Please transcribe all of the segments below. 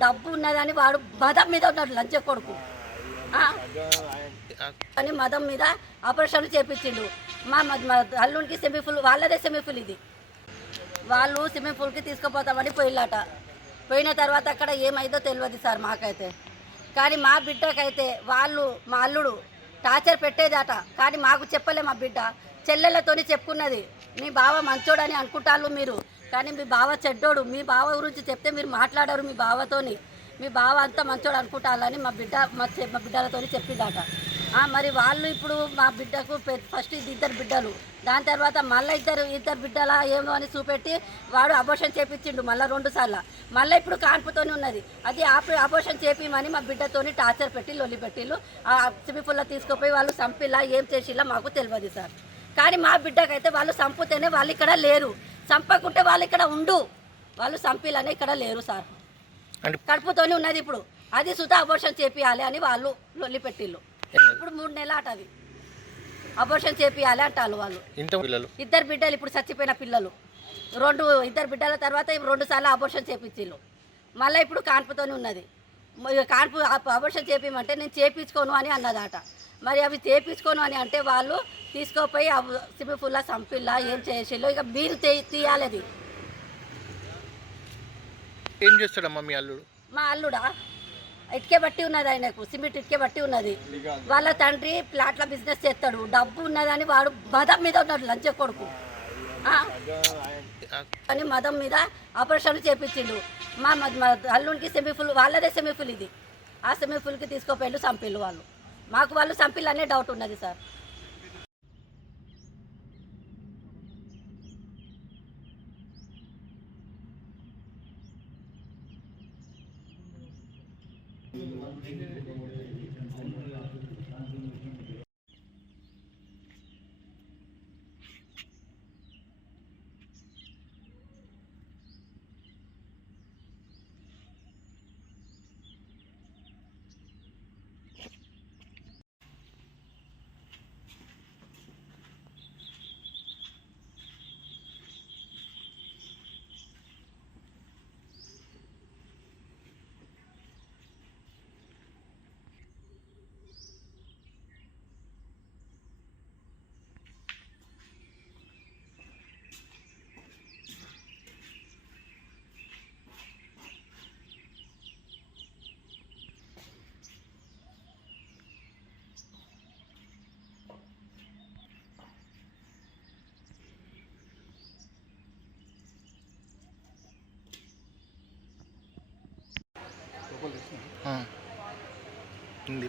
డబ్బు ఉన్నదని వాడు మదం మీద ఉన్నాడు లంచ కొడుకు అని మదం మీద ఆపరేషన్లు చేపించిండు. మా అల్లునికి సెమీఫుల్, వాళ్ళదే సెమీఫుల్ ఇది. వాళ్ళు స్విమ్మింగ్ తీసుకుపోతామని పోయిల్లట. పోయిన తర్వాత అక్కడ ఏమైందో తెలియదు సార్ మాకైతే. కానీ మా బిడ్డకైతే వాళ్ళు మా అల్లుడు టార్చర్ పెట్టేదట. కానీ మాకు చెప్పలే. మా బిడ్డ చెల్లెళ్ళతోని చెప్పుకున్నది, మీ బావ మంచోడని అనుకుంటారు మీరు, కానీ మీ బావ చెడ్డోడు. మీ బావ గురించి చెప్తే మీరు మాట్లాడారు మీ బావతోని. మీ బావ అంతా మంచోడు అనుకుంటారని మా బిడ్డలతో చెప్పిందట. మరి వాళ్ళు ఇప్పుడు మా బిడ్డకు ఫస్ట్ ఇద్దరు బిడ్డలు, దాని తర్వాత మళ్ళీ ఇద్దరు బిడ్డల ఏమో అని చూపెట్టి వాడు అబోషన్ చేపించిండు మళ్ళీ 2 సార్లు. మళ్ళీ ఇప్పుడు కాన్పుతోనే ఉన్నది. అది అబోషన్ చేపిమని మా బిడ్డతోని టార్చర్ పెట్టి లొల్లి పెట్టిళ్ళు. ఆ సిమిఫుల్లో తీసుకుపోయి వాళ్ళు సంపిలా ఏం చేసిల్లా మాకు తెలియదు సార్. కానీ మా బిడ్డకైతే వాళ్ళు సంపుతేనే వాళ్ళు ఇక్కడ లేరు, సంపకుంటే వాళ్ళు ఇక్కడ ఉండు, వాళ్ళు సంపిలనే ఇక్కడ లేరు సార్. కడుపుతోనే ఉన్నది ఇప్పుడు. అది సుతా అబోషన్ చేపియాలి అని వాళ్ళు లొల్లి పెట్టిళ్ళు. ఇప్పుడు 3 నెలలు అట అది అబోషన్ చేపియాలి అంటారు వాళ్ళు. ఇద్దరు బిడ్డలు ఇప్పుడు చచ్చిపోయిన పిల్లలు. ఇద్దరు బిడ్డల తర్వాత 2 సార్లు అబోషన్ చేపించిళ్ళు. మళ్ళీ ఇప్పుడు కాన్పుతోనే ఉన్నది. కాన్పు అబోషన్ చేపిమంటే నేను చేపించుకోను అని అన్నదట. మరి అవి చేపించుకోను అని అంటే వాళ్ళు తీసుకోపోయి సిమిఫుల్లా సంపిల్లా ఏం చేసిళ్ళు. ఇక మీరు తీయాలి. అది ఏం చేస్తాడమ్మా మీ అల్లుడు? మా అల్లుడా ఇటుకే బట్టి ఉన్నది, ఆయనకు సిమెంట్ ఇటుకే బట్టి ఉన్నది. వాళ్ళ తండ్రి ప్లాట్ల బిజినెస్ చేస్తాడు. డబ్బు ఉన్నదని వాడు మదం మీద ఉన్నాడు లంచ కొడుకు అని మదం మీద ఆపరేషన్లు చేపించిండు. మా అల్లునికి సెమీఫుల్, వాళ్ళదే సెమీఫుల్ ఇది. ఆ సెమీఫుల్కి తీసుకోపోయిళ్ళు సంపిళ్ళు వాళ్ళు. మాకు వాళ్ళు సంపిళ్ళు అనే డౌట్ ఉన్నది సార్.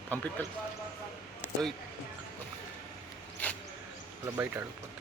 పంపిస్తారు అలా బయట అడుగుతుంది.